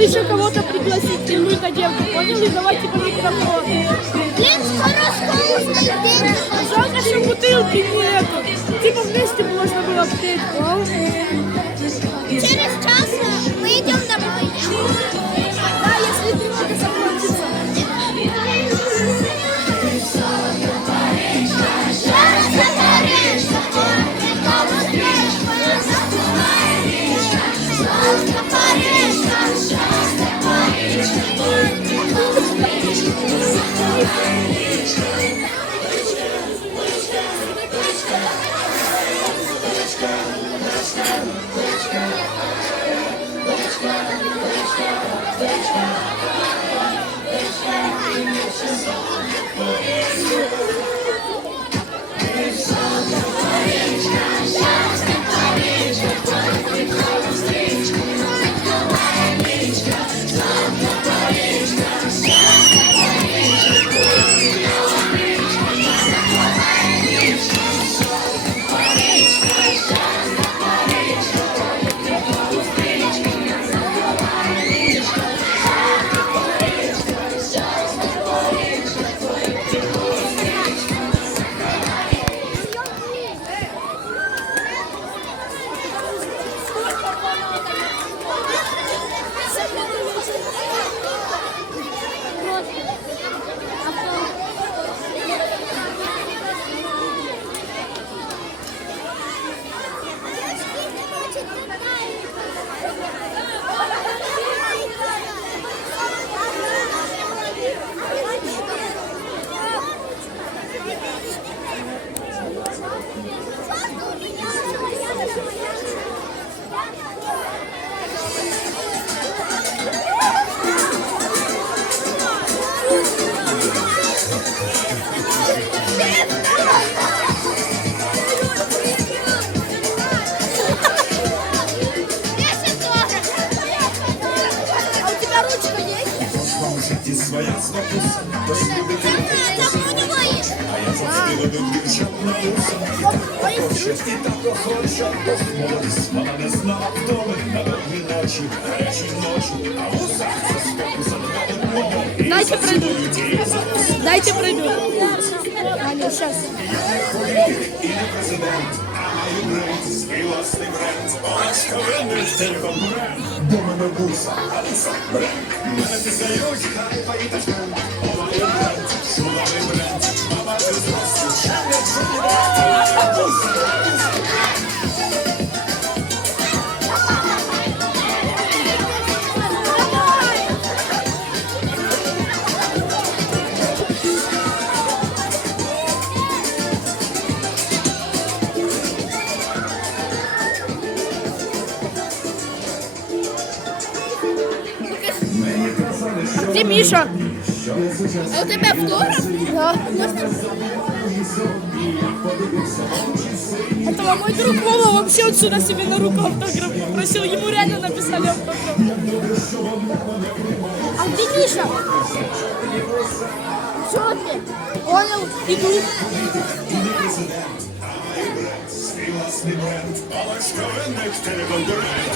еще кого-то пригласить, и мы на девку, поняли? Давайте по микрофону. Блин, скоро школу день. Жалко, что бутылки нету. Типа вместе можно было петь, вау. Через час мы идем домой. А і так охоче, похмурись, вона не знала вдоми на довгі ночі, гарячі ночі, а вуса це спокуса для одного. І Дайте пройду. цілують за Дайте пройду. Аня, сейчас. і не президент, А маю бренд, свій власний бренд. Ось ковинний ти конкурент. До мене буса, а бренд. Мене пізнають, хай поїдеш бренд. О, бренд, шуловий бренд. Мама, ти зросту, ще не Миша? А у тебя автограф? Да. Это мой друг Вова вообще отсюда себе на руку автограф попросил. Ему реально написали автограф. А где Миша? Что ты? Понял, иду. Власний бренд, але конкурент.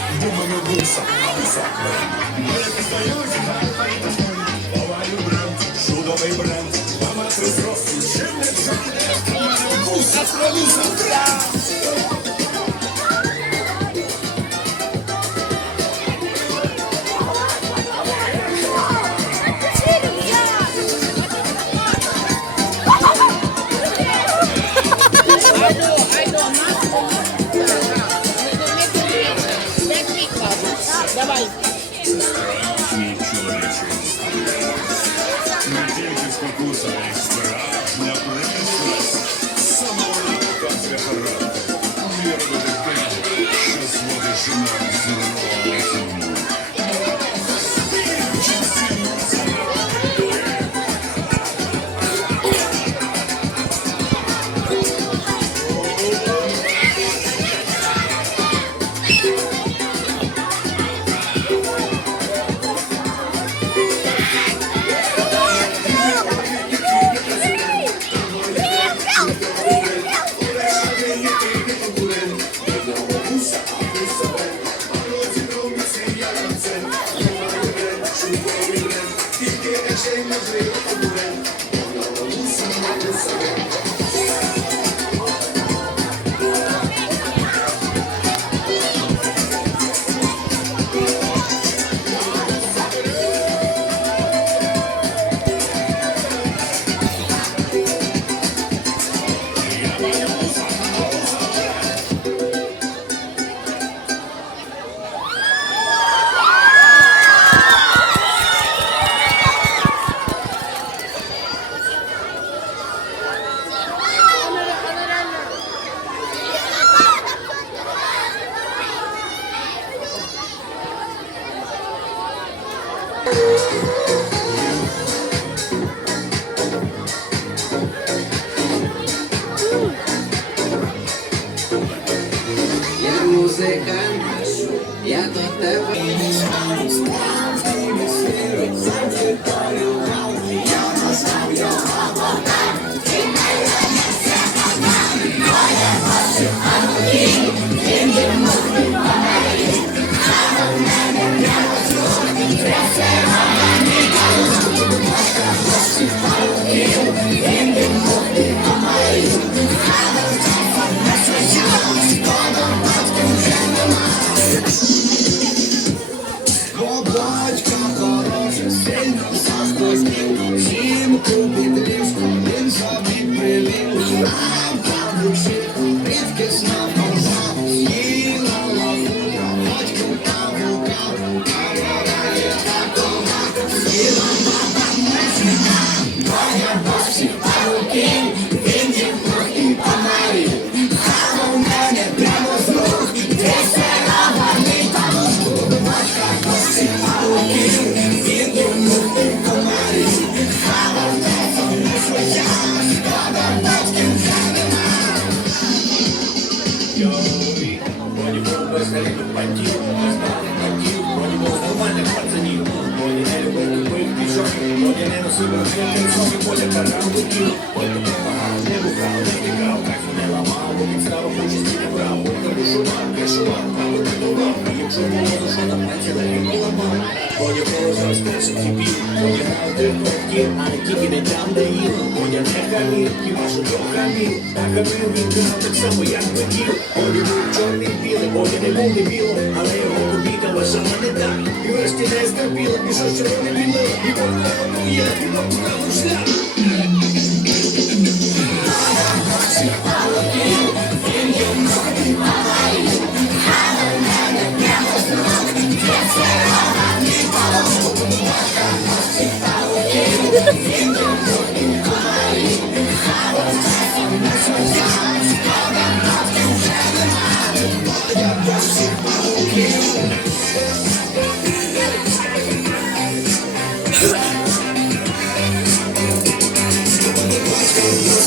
Чудовий бренд. Мама, ти зросту, ще не. У мене вкус, а вуса бренд. meu break, segurando. you. Без налету потил, не знали мотив, вроде был нормальных пацанів, вроде не любив тупих пішок, вроде не носив розкритий сок, і поля карав летів, потім не бухав, не втікав, кайфу не підставив участі не брав, бо душував, кришував, або рятував, і якщо було що там пальці легенько ламав, було зараз кипів, вроде грав тих квартир, а не тільки не там, де їв, вроде не хамів, хіба що до хамів, а хамів він грав так само, як хотів, Оді був чорний білий, Оді не був не біло, але його копійка вважала не так. І врешті не стерпіла, пішов червоне біло, і вона є, і направив шлях.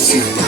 Мене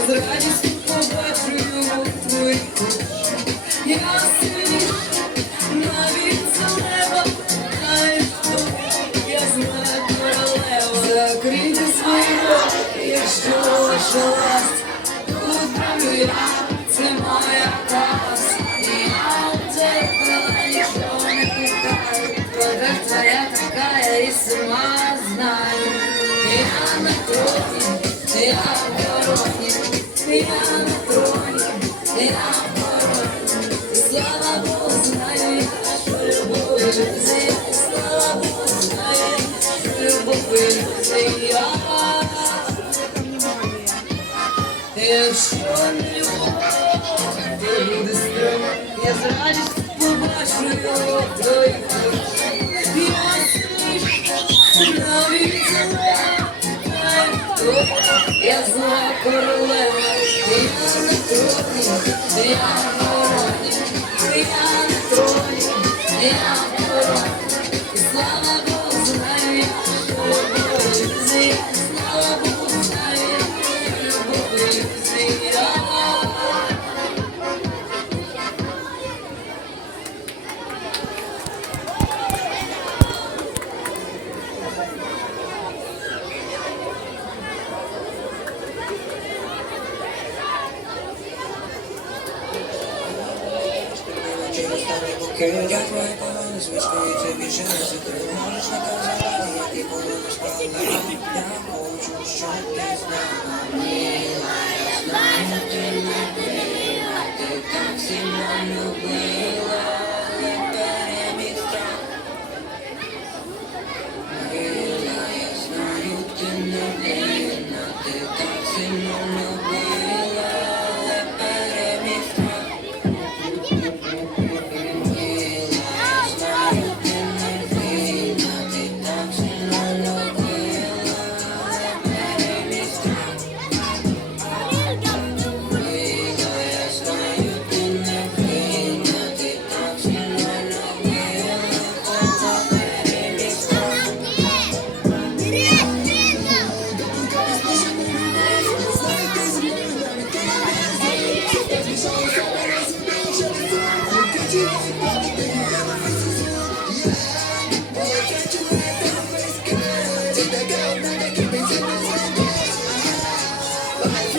я з радістю побачу в я сильніше, навіть залева, знаю, хто я знаю королева. Закрийте свої очі, якщо ваша Якщо не любов, то буде стрим, я з радістю побачу його той Його смішно, навіть зла, я зла. Yeah. Let's.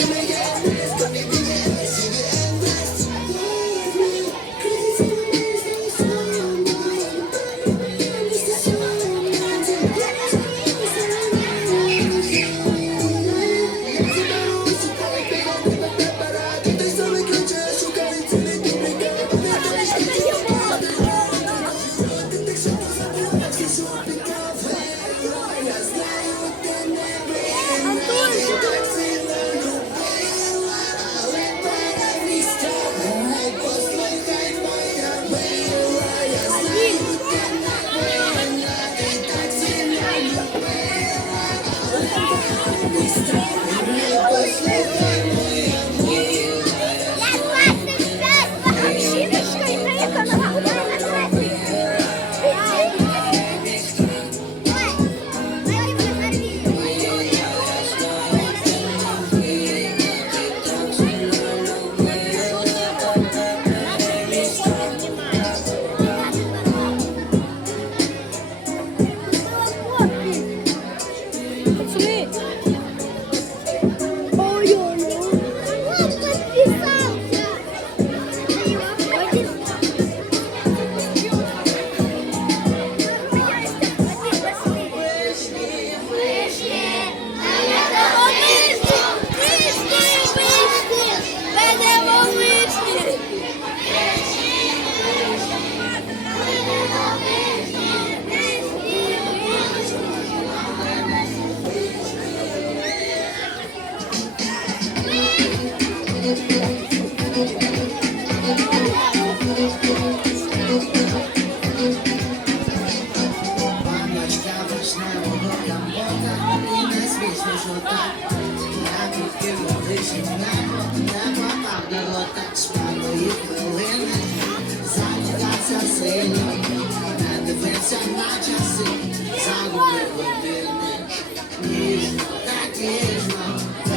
Me, yeah.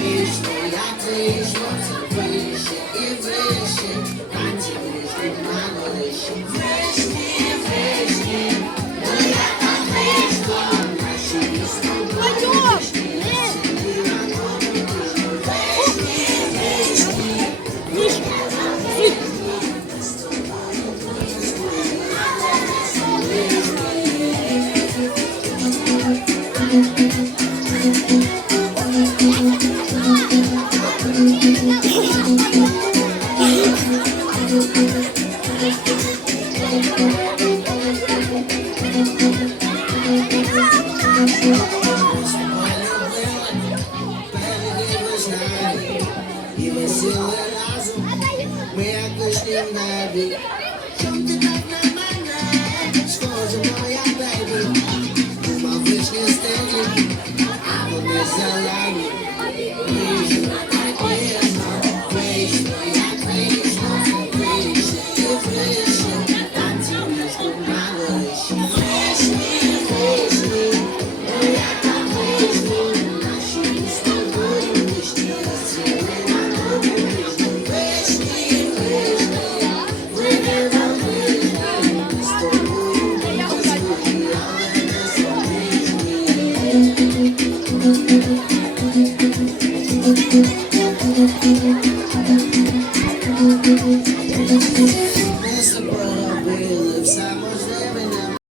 You. танцю, танцю,